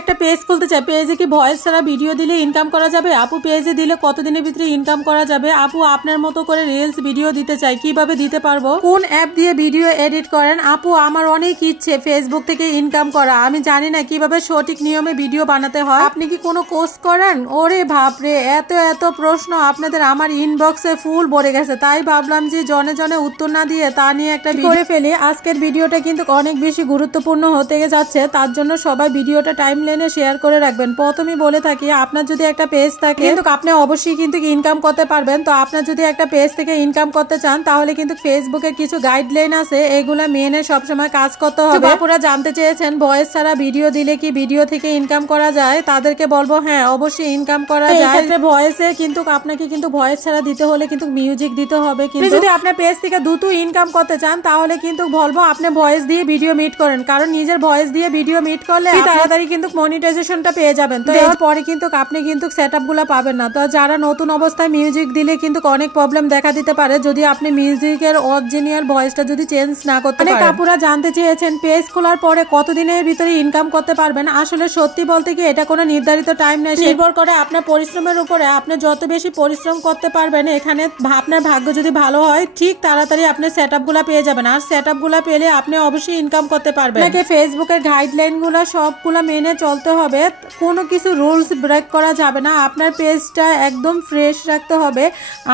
একটা পেজ খুলতে চাই, পেজে কি ভয়েস ছাড়া ভিডিও দিলে ইনকাম করা যাবে? আপু পেজে দিলে কতদিনের ভিতরে ইনকাম করা যাবে? আপু আপনার মতো করে রিলস ভিডিও দিতে চাই, কিভাবে দিতে পারবো? কোন অ্যাপ দিয়ে ভিডিও এডিট করেন? আপু আমার অনেক ইচ্ছে ফেসবুক থেকে ইনকাম করা, আমি জানি না কিভাবে সঠিক নিয়মে ভিডিও বানাতে হয়। আপনি কি কোনো কোর্স করেন? ওরে বাপরে, এত এত প্রশ্ন আপনাদের আমার ইনবক্সে ফুল ভরে গেছে, তাই ভাবলাম যে জনে জনে উত্তর না দিয়ে তা নিয়ে একটা করে ফেলি। আজকের ভিডিওটা কিন্তু অনেক বেশি গুরুত্বপূর্ণ হতে যাচ্ছে, তার জন্য সবাই ভিডিওটা টাইম লাইনে শেয়ার করে রাখবেন। প্রথমেই বলে থাকি, আপনার যদি একটা পেজ থাকে কিন্তু আপনি অবশ্যই কিন্তু ইনকাম করতে পারবেন। তো আপনার যদি একটা পেজ থেকে ইনকাম করতে চান তাহলে কিন্তু ফেসবুকের কিছু গাইডলাইন আছে, এগুলা মেনে সবসময় কাজ করতে হবে। আপনারা জানতে চেয়েছেন ভয়েস ছাড়া ভিডিও দিলে কি ভিডিও থেকে ইনকাম করা যায়? তাদেরকে বলবো হ্যাঁ, অবশ্যই ইনকাম করা যায়। ভয়েসে কিন্তু আপনাকে কিন্তু ভয়েস ছাড়া দিতে হলে কিন্তু মিউজিক দিতে হবে। কিন্তু যদি আপনার পেজ থেকে দ্রুত ইনকাম করতে চান তাহলে কিন্তু বলবো আপনি ভয়েস দিয়ে ভিডিও মিট করেন, কারণ নিজের ভয়েস দিয়ে ভিডিও মিট করলে তাড়াতাড়ি কিন্তু মনিটাইজেশনটা পেয়ে যাবেন। তো এরপরে কিন্তু আপনি কিন্তু সেটআপ গুলা পাবেন না। তো যারা নতুন অবস্থায় মিউজিক দিলে কিন্তু অনেক প্রবলেম দেখা দিতে পারে যদি আপনি মিউজিকের অরিজিনাল ভয়েসটা যদি চেঞ্জ না করতে পারেন। অনেক আপুরা জানতে চেয়েছেন পেজ খোলার পরে কতদিনের ভিতরে ইনকাম করতে পারবেন? আসলে সত্যি বলতে কি এটা কোনো নির্ধারিত টাইম নেই, নির্ভর করে আপনার পরিশ্রমের উপরে। আপনি যত বেশি পরিশ্রম করতে পারবেন, এখানে আপনার ভাগ্য যদি ভালো হয় ঠিক তাড়াতাড়ি আপনি সেটআপ গুলা পেয়ে যাবেন। আর সেটআপ গুলা পেলে আপনি অবশ্যই ইনকাম করতে পারবেন। ফেসবুকের গাইডলাইন গুলা সবগুলা মেনে চলতে হবে, কোনো কিছু রুলস ব্রেক করা যাবে না। আপনার পেজটা একদম ফ্রেশ রাখতে হবে,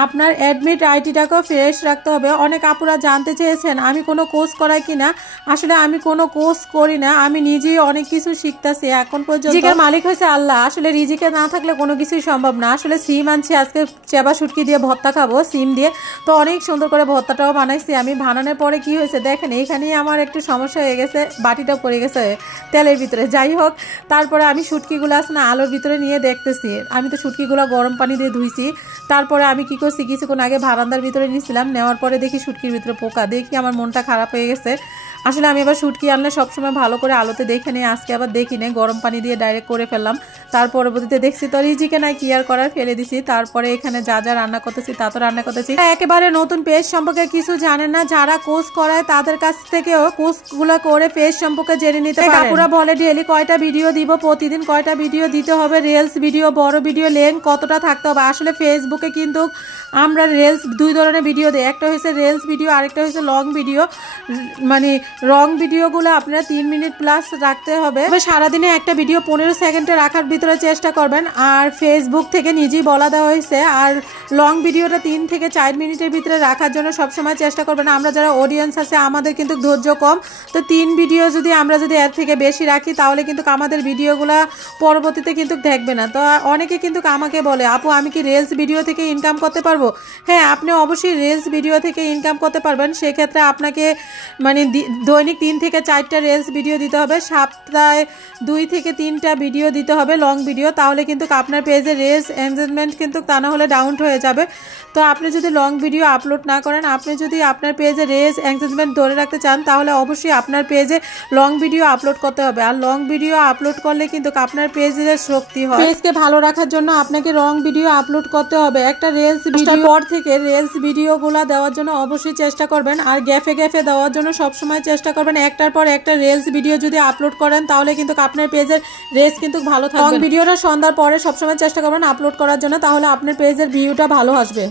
আপনার অ্যাডমিট আইডিটাকেও ফ্রেশ রাখতে হবে। অনেক আপুরা জানতে চেয়েছেন আমি কোনো কোর্স করাই কিনা। আসলে আমি কোনো কোর্স করি না, আমি নিজেই অনেক কিছু শিখতেছি এখন পর্যন্ত। রিজিকের মালিক হয়েছে আল্লাহ, আসলে রিজিকে না থাকলে কোনো কিছুই সম্ভব না। আসলে সিম আনছি, আজকে চেবা শুটকি দিয়ে ভর্তা খাবো সিম দিয়ে, তো অনেক সুন্দর করে ভর্তাটাও বানাইছি। আমি বানানোর পরে কি হয়েছে দেখেন, এইখানেই আমার একটু সমস্যা হয়ে গেছে, বাটিটা পড়ে গেছে তেলের ভিতরে। যাই হোক, তারপরে আমি শুটকিগুলো আছে না আলোর ভিতরে নিয়ে দেখতেছি। আমি তো শুটকিগুলো গরম পানি দিয়ে ধুইছি, তারপরে আমি কি করছি কিছুক্ষণ আগে বারান্দার ভিতরে নিয়েছিলাম, নেওয়ার পরে দেখি শুটকির ভিতরে পোকা, দেখি আমার মনটা খারাপ হয়ে গেছে। আসলে আমি এবার শুটকি আনলে সবসময় ভালো করে আলোতে দেখে নিই, আজকে আবার দেখি নেই, গরম পানি দিয়ে ডাইরেক্ট করে ফেললাম। তার পরবর্তীতে দেখছি তো রিজিকে নাই, কি আর করার, ফেলে দিছি। তারপরে এখানে যা যা রান্না করতেছি তা তো রান্না করতেছি। একেবারে নতুন পেজ সম্পর্কে কিছু জানেন না, যারা কোর্স করায় তাদের কাছ থেকেও কোর্সগুলো করে পেজ সম্পর্কে জেনে নিতে পারেন। আপুরা বলে ডেইলি কয়টা ভিডিও দিব, প্রতিদিন কয়টা ভিডিও দিতে হবে, রিলস ভিডিও, বড় ভিডিও, লেন্থ কতটা থাকতে হবে। আসলে ফেসবুকে কিন্তু আমরা রিলস দুই ধরনের ভিডিও দিই, একটা হচ্ছে রিলস ভিডিও, আরেকটা হচ্ছে লং ভিডিও। মানে লং ভিডিওগুলো আপনারা 3 মিনিট প্লাস রাখতে হবে, সারাদিনে একটা ভিডিও 15 সেকেন্ডে রাখার ভিতরে চেষ্টা করবেন। আর ফেসবুক থেকে নিজেই বলা দেওয়া হয়েছে, আর লং ভিডিওটা 3 থেকে 4 মিনিটের ভিতরে রাখার জন্য সবসময় চেষ্টা করবেন। আমরা যারা অডিয়েন্স আছে আমাদের কিন্তু ধৈর্য কম, তো 3 ভিডিও যদি আমরা যদি এর থেকে বেশি রাখি তাহলে কিন্তু আমাদের ভিডিওগুলো পরবর্তীতে কিন্তু দেখবে না। তো অনেকে কিন্তু আমাকে বলে আপু আমি কি রিলস ভিডিও থেকে ইনকাম করতে পারবো? হ্যাঁ, আপনি অবশ্যই রিলস ভিডিও থেকে ইনকাম করতে পারবেন। সেক্ষেত্রে আপনাকে মানে দৈনিক 3 থেকে 4টা রিলস ভিডিও দিতে হবে, সপ্তাহে 2 থেকে 3টা ভিডিও দিতে হবে লং ভিডিও, তাহলে কিন্তু আপনার পেজে রিলস এনগেজমেন্ট কিন্তু তা না হলে ডাউন হয়ে যাবে। তো আপনি যদি লং ভিডিও আপলোড না করেন, আপনি যদি আপনার পেজে রিলস এনগেজমেন্ট ধরে রাখতে চান তাহলে অবশ্যই আপনার পেজে লং ভিডিও আপলোড করতে হবে। আর লং ভিডিও আপলোড করলে কিন্তু আপনার পেজের শক্তি হয়। পেজকে ভালো রাখার জন্য আপনাকে লং ভিডিও আপলোড করতে হবে। একটা রিলস ভিডিও পর থেকে রিলস ভিডিওগুলো দেওয়ার জন্য অবশ্যই চেষ্টা করবেন, আর গ্যাপে গ্যাপে দেওয়ার জন্য সবসময় চেষ্টা করবেন। একটার পর একটা রিলস ভিডিও যদি আপলোড করেন তাহলে কিন্তু আপনার পেজের রিচ কিন্তু ভালো থাকবে। লং ভিডিওটা সন্ধ্যার পরে সবসময় চেষ্টা করবেন আপলোড করার জন্য, তাহলে আপনার পেজের ভিউটা ভালো আসবে।